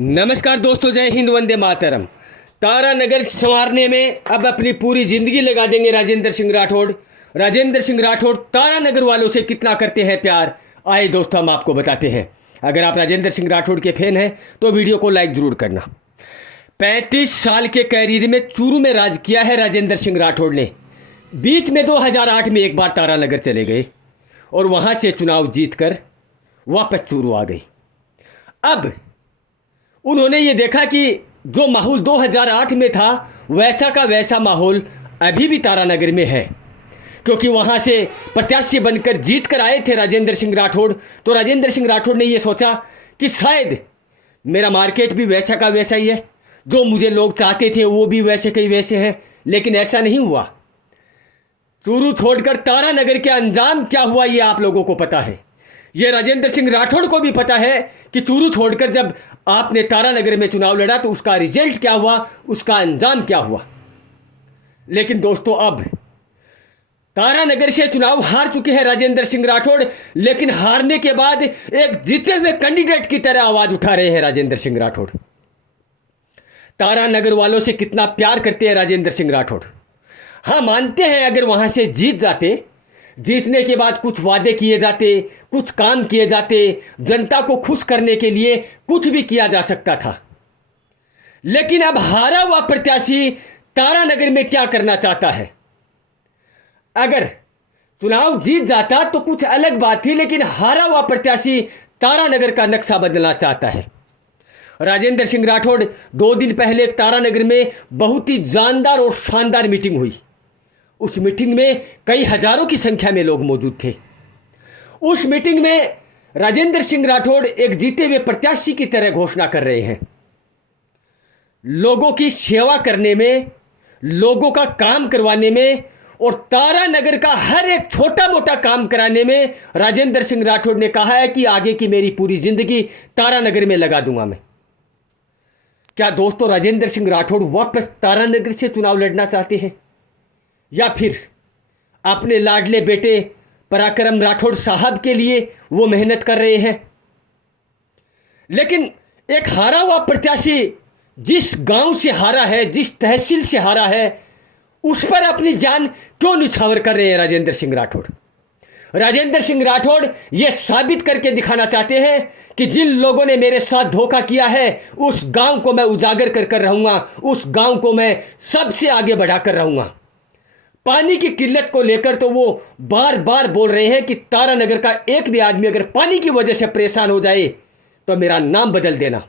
नमस्कार दोस्तों, जय हिंद, वंदे मातरम। तारानगर संवारने में अब अपनी पूरी जिंदगी लगा देंगे राजेंद्र सिंह राठौड़। राजेंद्र सिंह राठौड़ तारानगर वालों से कितना करते हैं प्यार, आए दोस्तों हम आपको बताते हैं। अगर आप राजेंद्र सिंह राठौड़ के फैन हैं तो वीडियो को लाइक जरूर करना। 35 साल के कैरियर में चूरू में राज किया है राजेंद्र सिंह राठौड़ ने। बीच में 2008 में एक बार तारानगर चले गए और वहाँ से चुनाव जीतकर वापस चूरू आ गए। अब उन्होंने ये देखा कि जो माहौल 2008 में था वैसा का वैसा माहौल अभी भी तारानगर में है, क्योंकि वहाँ से प्रत्याशी बनकर जीत कर आए थे राजेंद्र सिंह राठौड़। तो राजेंद्र सिंह राठौड़ ने ये सोचा कि शायद मेरा मार्केट भी वैसा का वैसा ही है, जो मुझे लोग चाहते थे वो भी वैसे के वैसे हैं। लेकिन ऐसा नहीं हुआ। चूरू छोड़कर तारानगर के अंजाम क्या हुआ ये आप लोगों को पता है। ये राजेंद्र सिंह राठौड़ को भी पता है कि चूरू छोड़कर जब आपने तारानगर में चुनाव लड़ा तो उसका रिजल्ट क्या हुआ, उसका अंजाम क्या हुआ। लेकिन दोस्तों अब तारानगर से चुनाव हार चुके हैं राजेंद्र सिंह राठौड़, लेकिन हारने के बाद एक जीते हुए कैंडिडेट की तरह आवाज उठा रहे हैं राजेंद्र सिंह राठौड़। तारानगर वालों से कितना प्यार करते हैं राजेंद्र सिंह राठौड़। हाँ, मानते हैं अगर वहां से जीत जाते, जीतने के बाद कुछ वादे किए जाते, कुछ काम किए जाते, जनता को खुश करने के लिए कुछ भी किया जा सकता था। लेकिन अब हारा हुआ प्रत्याशी तारानगर में क्या करना चाहता है। अगर चुनाव जीत जाता तो कुछ अलग बात थी, लेकिन हारा हुआ प्रत्याशी तारानगर का नक्शा बदलना चाहता है। राजेंद्र सिंह राठौड़ 2 दिन पहले तारानगर में बहुत ही जानदार और शानदार मीटिंग हुई। उस मीटिंग में कई हजारों की संख्या में लोग मौजूद थे। उस मीटिंग में राजेंद्र सिंह राठौड़ एक जीते हुए प्रत्याशी की तरह घोषणा कर रहे हैं। लोगों की सेवा करने में, लोगों का काम करवाने में और तारानगर का हर एक छोटा मोटा काम कराने में राजेंद्र सिंह राठौड़ ने कहा है कि आगे की मेरी पूरी जिंदगी तारानगर में लगा दूंगा मैं। क्या दोस्तों राजेंद्र सिंह राठौड़ वापस तारानगर से चुनाव लड़ना चाहते हैं, या फिर अपने लाडले बेटे पराक्रम राठौड़ साहब के लिए वो मेहनत कर रहे हैं। लेकिन एक हारा हुआ प्रत्याशी जिस गांव से हारा है, जिस तहसील से हारा है, उस पर अपनी जान क्यों निछावर कर रहे हैं राजेंद्र सिंह राठौड़। राजेंद्र सिंह राठौड़ ये साबित करके दिखाना चाहते हैं कि जिन लोगों ने मेरे साथ धोखा किया है उस गांव को मैं उजागर कर रहूंगा, उस गांव को मैं सबसे आगे बढ़ाकर रहूंगा। पानी की किल्लत को लेकर तो वो बार बार बोल रहे हैं कि तारानगर का एक भी आदमी अगर पानी की वजह से परेशान हो जाए तो मेरा नाम बदल देना।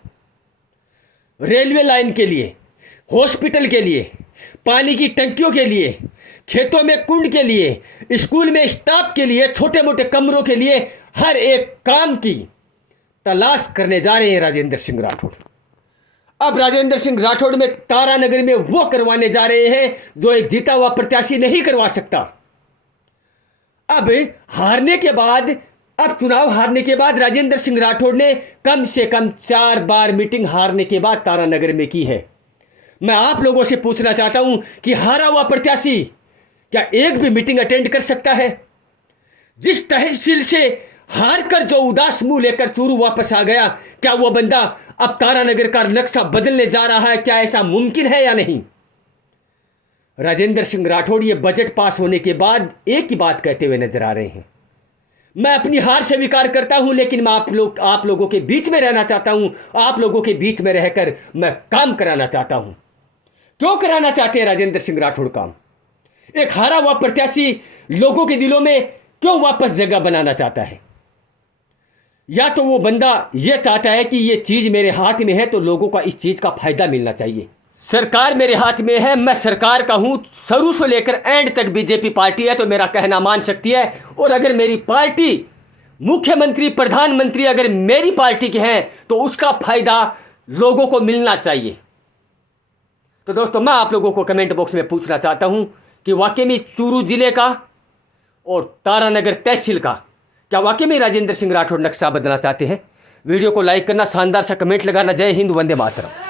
रेलवे लाइन के लिए, हॉस्पिटल के लिए, पानी की टंकियों के लिए, खेतों में कुंड के लिए, स्कूल में स्टाफ के लिए, छोटे मोटे कमरों के लिए, हर एक काम की तलाश करने जा रहे हैं राजेंद्र सिंह राठौड़। अब राजेंद्र सिंह राठौड़ में तारानगर में वो करवाने जा रहे हैं जो एक जीता हुआ प्रत्याशी नहीं करवा सकता। अब हारने के बाद, अब चुनाव हारने के बाद राजेंद्र सिंह राठौड़ ने कम से कम 4 बार मीटिंग हारने के बाद तारानगर में की है। मैं आप लोगों से पूछना चाहता हूं कि हारा हुआ प्रत्याशी क्या एक भी मीटिंग अटेंड कर सकता है। जिस तहसील से हार कर जो उदास मुंह लेकर चूरू वापस आ गया, क्या वो बंदा अब तारानगर का नक्शा बदलने जा रहा है? क्या ऐसा मुमकिन है या नहीं। राजेंद्र सिंह राठौड़ ये बजट पास होने के बाद एक ही बात कहते हुए नजर आ रहे हैं, मैं अपनी हार स्वीकार करता हूं, लेकिन मैं आप लोगों के बीच में रहना चाहता हूं। आप लोगों के बीच में रहकर मैं काम कराना चाहता हूं। क्यों कराना चाहते हैं राजेंद्र सिंह राठौड़ काम? एक हारा हुआ प्रत्याशी लोगों के दिलों में क्यों वापस जगह बनाना चाहता है? या तो वो बंदा ये चाहता है कि ये चीज मेरे हाथ में है तो लोगों का इस चीज का फायदा मिलना चाहिए। सरकार मेरे हाथ में है, मैं सरकार का हूं, शुरू से लेकर एंड तक बीजेपी पार्टी है तो मेरा कहना मान सकती है। और अगर मेरी पार्टी, मुख्यमंत्री, प्रधानमंत्री अगर मेरी पार्टी के हैं तो उसका फायदा लोगों को मिलना चाहिए। तो दोस्तों मैं आप लोगों को कमेंट बॉक्स में पूछना चाहता हूं कि वाकई में चूरू जिले का और तारानगर तहसील का क्या वाकई में राजेंद्र सिंह राठौड़ नक्शा बदलना चाहते हैं? वीडियो को लाइक करना, शानदार सा कमेंट लगाना। जय हिंद, वंदे मातरम।